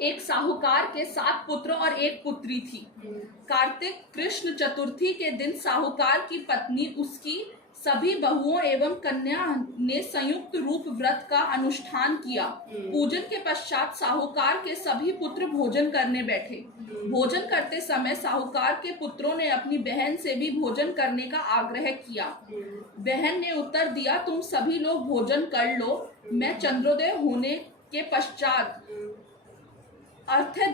एक साहूकार के 7 पुत्र और एक पुत्री थी। कार्तिक कृष्ण चतुर्थी के दिन साहूकार की पत्नी, उसकी सभी बहुओं एवं कन्या ने संयुक्त रूप व्रत का अनुष्ठान किया। पूजन के पश्चात साहूकार के सभी पुत्र भोजन करने बैठे। भोजन करते समय साहूकार के पुत्रों ने अपनी बहन से भी भोजन करने का आग्रह किया। बहन ने उत्तर दिया, तुम सभी लोग भोजन कर लो, मैं चंद्रोदय होने के पश्चात अर्घ्य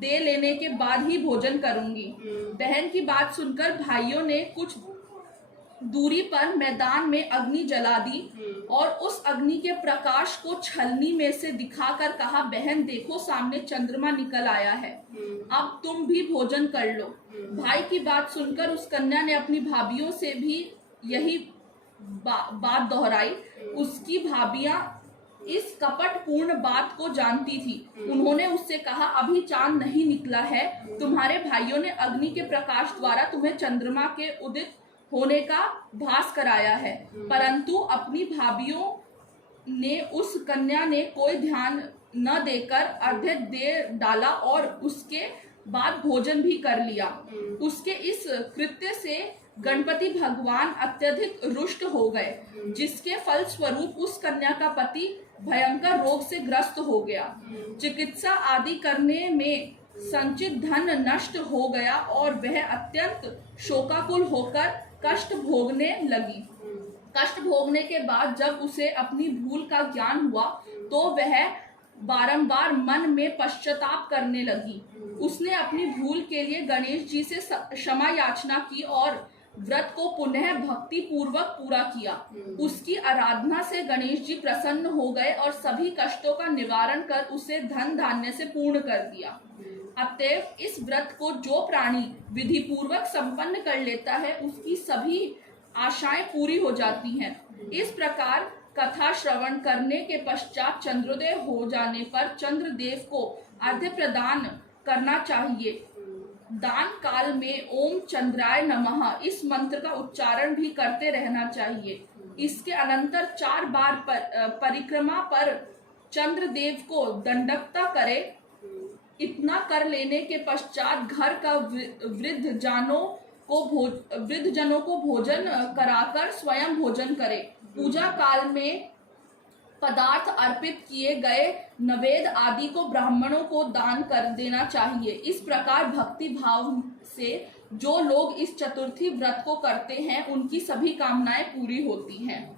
दे लेने के बाद ही भोजन करूंगी। बहन की बात सुनकर भाइयों ने कुछ दूरी पर मैदान में अग्नि जला दी और उस अग्नि के प्रकाश को छलनी में से दिखाकर कहा, बहन देखो सामने चंद्रमा निकल आया है, अब तुम भी भोजन कर लो। भाई की बात सुनकर उस कन्या ने अपनी भाभियों से भी यही बात दोहराई। उसकी भाभियां इस कपटपूर्ण बात को जानती थी। उन्होंने उससे कहा, अभी चांद नहीं निकला है, तुम्हारे भाइयों ने अग्नि के प्रकाश द्वारा तुम्हें चंद्रमा के उदित होने का भास कराया है। परंतु अपनी भाभियों ने उस कन्या ने कोई ध्यान न देकर अर्घ्य दे डाला और उसके बाद भोजन भी कर लिया। उसके इस कृत्य से गणपति भगवान अत्यधिक रुष्ट हो गए, जिसके फल स्वरूप उस कन्या का पति भयंकर रोग से ग्रस्त हो गया। चिकित्सा आदि करने में संचित धन नष्ट हो गया और वह अत्यंत शोकाकुल होकर कष्ट भोगने लगी। कष्ट भोगने के बाद जब उसे अपनी भूल का ज्ञान हुआ तो वह बारंबार मन में पश्चाताप करने लगी। उसने अपनी भूल के लिए गणेश जी से क्षमा याचना की और व्रत को पुनः भक्ति पूर्वक पूरा किया। उसकी आराधना से गणेश जी प्रसन्न हो गए और सभी कष्टों का निवारण कर उसे धन धान्य से पूर्ण कर दिया। अतएव इस व्रत को जो प्राणी विधि पूर्वक संपन्न कर लेता है, उसकी सभी आशाएं पूरी हो जाती हैं। इस प्रकार कथा श्रवण करने के पश्चात चंद्रोदय हो जाने पर चंद्रदेव को अर्घ्य प्रदान करना चाहिए। दान काल में ओम चंद्राय नमः इस मंत्र का उच्चारण भी करते रहना चाहिए। इसके अनंतर 4 बार परिक्रमा पर चंद्रदेव को दंडकता करे। इतना कर लेने के पश्चात घर का वृद्ध जनों को भोजन कराकर स्वयं भोजन करे। पूजा काल में पदार्थ अर्पित किए गए नवेद आदि को ब्राह्मणों को दान कर देना चाहिए। इस प्रकार भक्ति भाव से जो लोग इस चतुर्थी व्रत को करते हैं, उनकी सभी कामनाएं पूरी होती हैं।